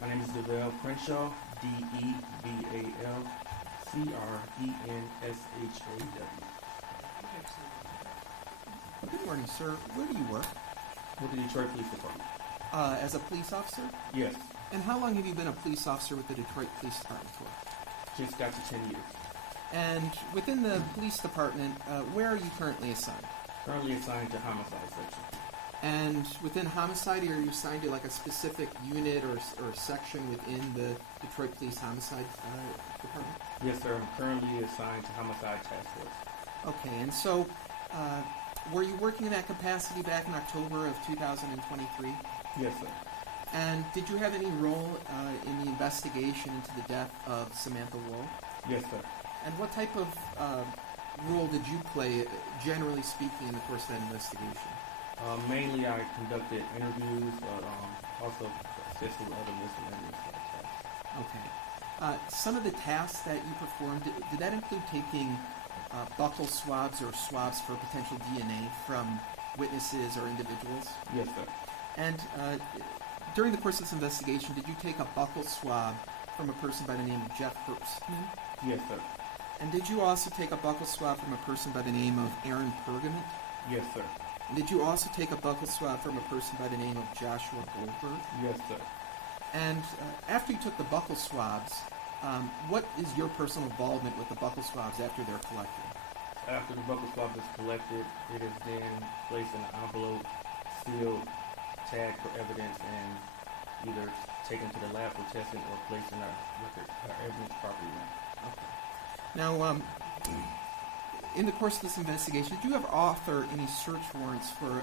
My name is Deval Crenshaw, DevalCrenshaw. Good morning, sir. Where do you work? With the Detroit Police Department. As a police officer? Yes, And how long have you been a police officer with the Detroit Police Department for? just got to 10 years. And within the police department, where are you currently assigned? Currently assigned to homicide section. And within homicide, are you assigned to like a specific unit or section within the Detroit Police Homicide Department? Yes, sir. I'm currently assigned to homicide task force. Okay, and so were you working in that capacity back in October of 2023? Yes, sir. And did you have any role in the investigation into the death of Samantha Woll? Yes, sir. And what type of role did you play, generally speaking, in the course of that investigation? Mainly, I conducted interviews, but also assisted with other miscellaneous tasks. Okay. Some of the tasks that you performed, did that include taking buccal swabs or swabs for potential DNA from witnesses or individuals? Yes, sir. And during the course of this investigation, did you take a buccal swab from a person by the name of Jeff Herbstman? Yes, sir. And did you also take a buccal swab from a person by the name of Aaron Pergament? Yes, sir. And did you also take a buccal swab from a person by the name of Joshua Goldberg? Yes, sir. And after you took the buccal swabs, what is your personal involvement with the buccal swabs after they're collected? After the buccal swab is collected, it is then placed in an envelope, sealed, tagged for evidence, and either taken to the lab for testing or placed in our evidence property room. Okay. Now, in the course of this investigation, did you ever author any search warrants for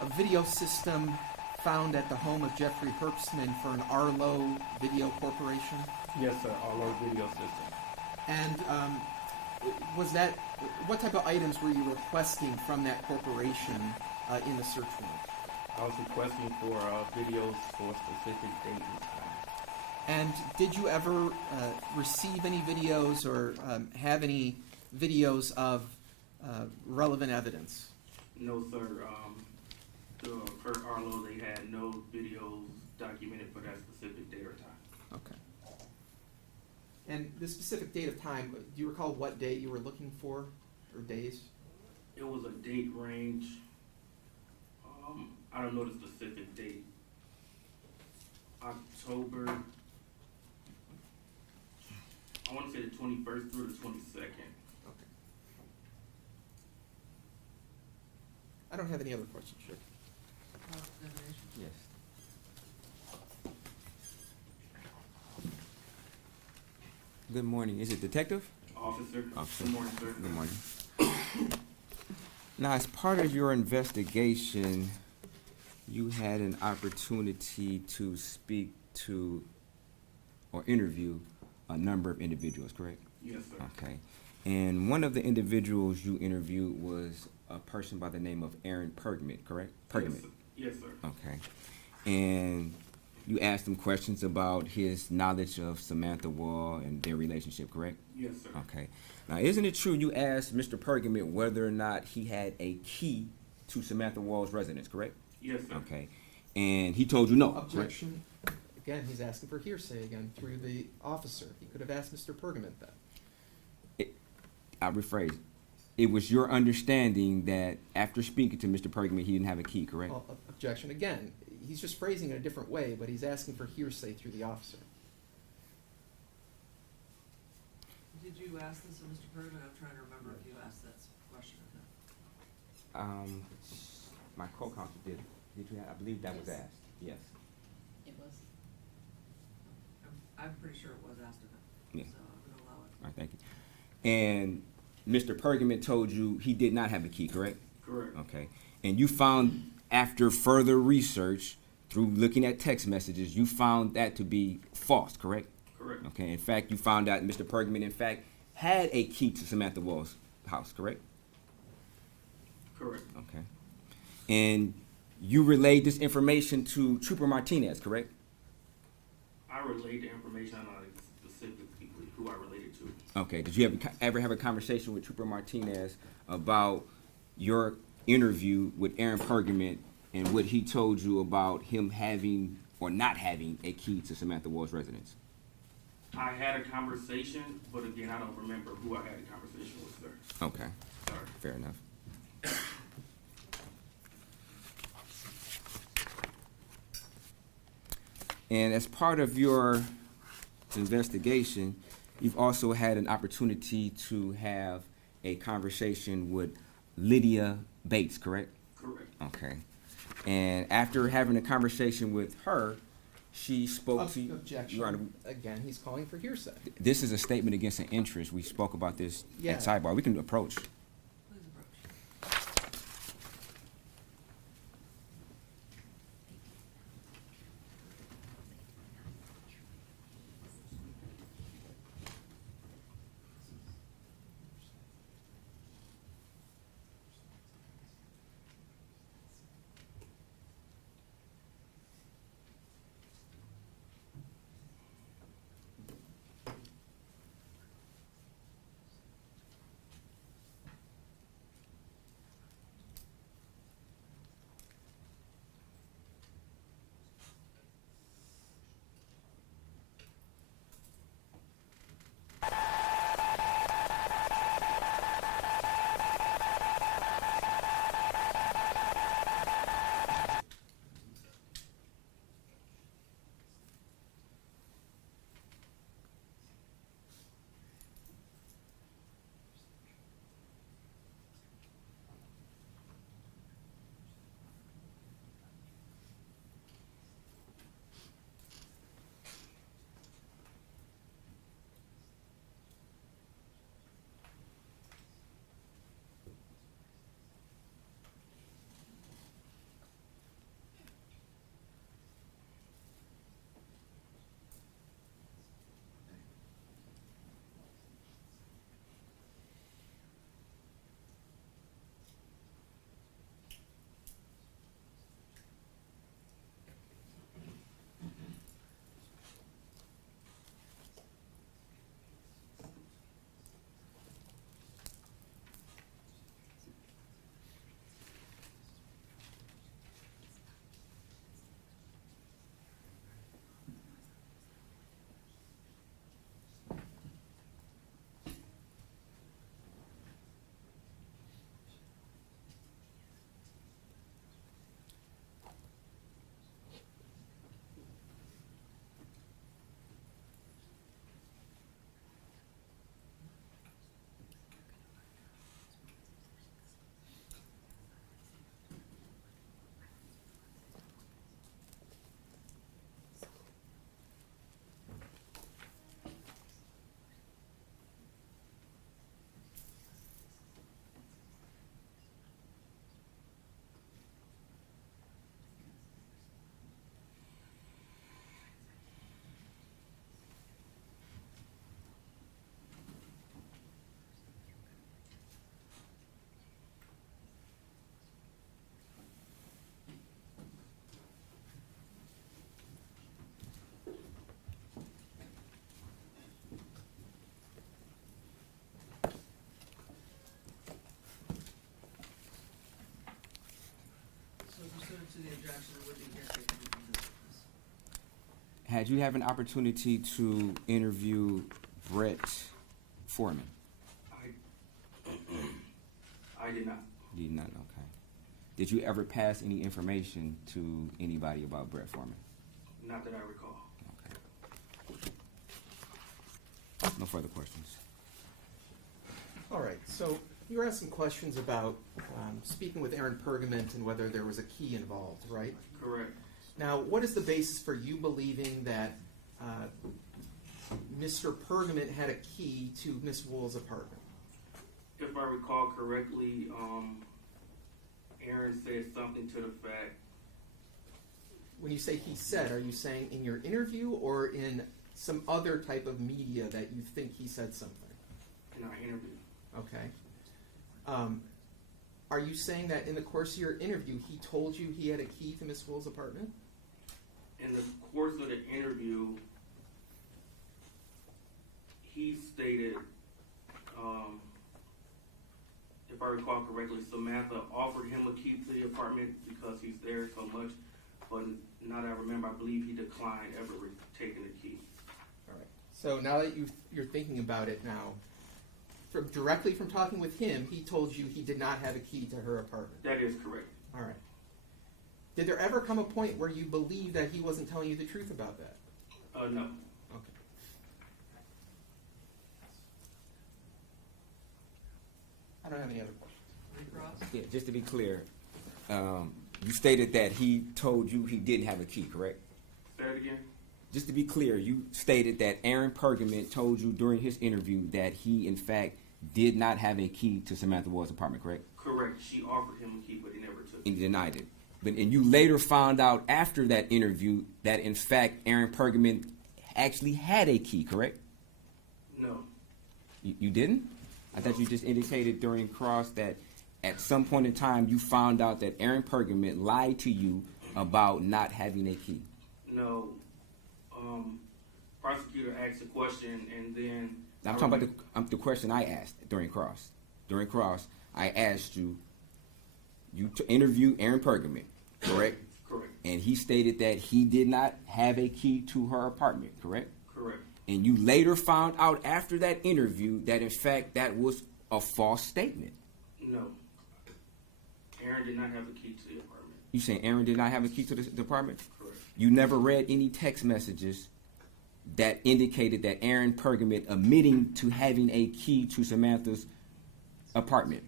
a video system found at the home of Jeffrey Herbstman for an Arlo Video Corporation? Yes, sir. Arlo video system. And what type of items were you requesting from that corporation in the search warrant? I was requesting for videos for a specific date and time. And did you ever receive any videos or have any videos of relevant evidence? No, sir. Per Arlo, they had no videos documented for that specific date or time. Okay. And the specific date of time, do you recall what date you were looking for, or days? It was a date range. I don't know the specific date. October, I want to say the 21st through the 22nd. Okay. I don't have any other questions, sure. Yes. Good morning. Is it Detective? Officer. Officer. Good morning, sir. Good morning. Now, as part of your investigation, you had an opportunity to speak to or interview a number of individuals, correct? Yes, sir. Okay. And one of the individuals you interviewed was a person by the name of Aaron Pergament, correct? Pergament. Yes, sir. Okay. And you asked him questions about his knowledge of Samantha Woll and their relationship, correct? Yes, sir. Okay. Now, isn't it true you asked Mr. Pergament whether or not he had a key to Samantha Woll's residence, correct? Yes, sir. Okay. And he told you no, correct? Objection. Again, he's asking for hearsay again through the officer. He could have asked Mr. Pergament that. I'll rephrase. It was your understanding that after speaking to Mr. Pergament, he didn't have a key, correct? Well, objection again. He's just phrasing it a different way, but he's asking for hearsay through the officer. Did you ask this of Mr. Pergament? I'm trying to remember if you asked that question or not. My co-counsel did. Did you? I believe that was Yes. asked. Yes. It was. I'm pretty sure it was asked of him. Yeah. So I'm going to allow it. All right. Thank you. And Mr. Pergament told you he did not have a key, correct? Correct. Okay. And you found, after further research, through looking at text messages, you found that to be false, correct? Correct. Okay. In fact, you found out Mr. Pergament, in fact, had a key to Samantha Woll's house, correct? Correct. Okay. And you relayed this information to Trooper Martinez, correct? I relayed the information. I'm not specifically who I related to. Okay. Did you ever have a conversation with Trooper Martinez about your interview with Aaron Pergament and what he told you about him having or not having a key to Samantha Woll's residence? I had a conversation, but again, I don't remember who I had a conversation with, sir. Okay, Sorry. fair enough. And as part of your investigation, you've also had an opportunity to have a conversation with Lydia Bates, correct? Correct. Okay. And after having a conversation with her, she spoke to you. Objection. Your Honor, Again, he's calling for hearsay. this is a statement against an interest. We spoke about this Yeah. at sidebar. We can approach. Please approach. So pursuant to the objection, it would be hearsay to be this witness. Had you have an opportunity to interview Brett Foreman? I did not. You did not, okay. Did you ever pass any information to anybody about Brett Foreman? Not that I recall. Okay. No further questions. All right, so you were asking questions about speaking with Aaron Pergament and whether there was a key involved, right? Correct. Now, what is the basis for you believing that Mr. Pergament had a key to Miss Woll's apartment? If I recall correctly, Aaron said something to the fact. When you say he said, are you saying in your interview or in some other type of media that you think he said something? In our interview. Okay. Are you saying that in the course of your interview, he told you he had a key to Miss Woll's apartment? In the course of the interview, he stated, if I recall correctly, Samantha offered him a key to the apartment because he's there so much, but now that I remember, I believe he declined ever taking the key. All right. So now that you're thinking about it now, directly from talking with him, he told you he did not have a key to her apartment. That is correct. All right. Did there ever come a point where you believed that he wasn't telling you the truth about that? No. Okay. I don't have any other questions. Recross? Yeah, just to be clear, you stated that he told you he didn't have a key, correct? Say it again. Just to be clear, you stated that Aaron Pergament told you during his interview that he, in fact, did not have a key to Samantha Woll's apartment, correct? Correct. She offered him a key, but he never took it. And he denied it. And you later found out after that interview that, in fact, Aaron Pergament actually had a key, correct? No. You didn't? I thought you just indicated during cross that at some point in time you found out that Aaron Pergament lied to you about not having a key. No. Prosecutor asked a question, and then I'm talking about the question I asked during cross. During cross, I asked you to interview Aaron Pergament, correct? Correct. And he stated that he did not have a key to her apartment, correct? Correct. And you later found out after that interview that, in fact, that was a false statement. No. Aaron did not have a key to the apartment. You saying Aaron did not have a key to the apartment? Correct. You never read any text messages that indicated that Aaron Pergament admitting to having a key to Samantha's apartment.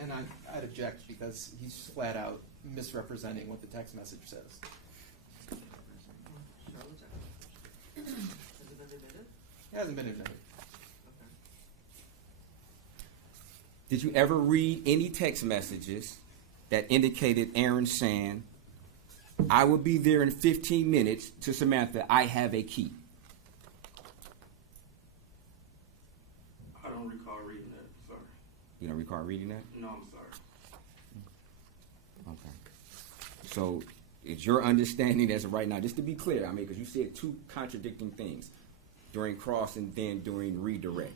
And I'd object because he's flat out misrepresenting what the text message says. Charlotte? Has it been admitted? It hasn't been admitted. Okay. Did you ever read any text messages that indicated Aaron saying, I will be there in 15 minutes to Samantha, I have a key? I don't recall reading that. Sorry. You don't recall reading that? No, I'm sorry. Okay. So it's your understanding as of right now, just to be clear, I mean, because you said two contradicting things during cross and then during redirect.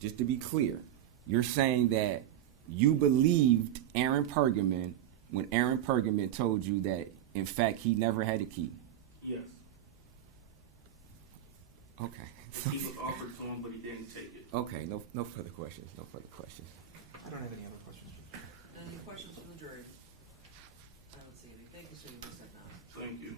Just to be clear, you're saying that you believed Aaron Pergament when Aaron Pergament told you that, in fact, he never had a key. Yes. Okay. The key was offered to him, but he didn't take it. Okay, no further questions. No further questions. I don't have any other questions. Any questions from the jury? I don't see any. Thank you, sir. You may sit down. Thank you.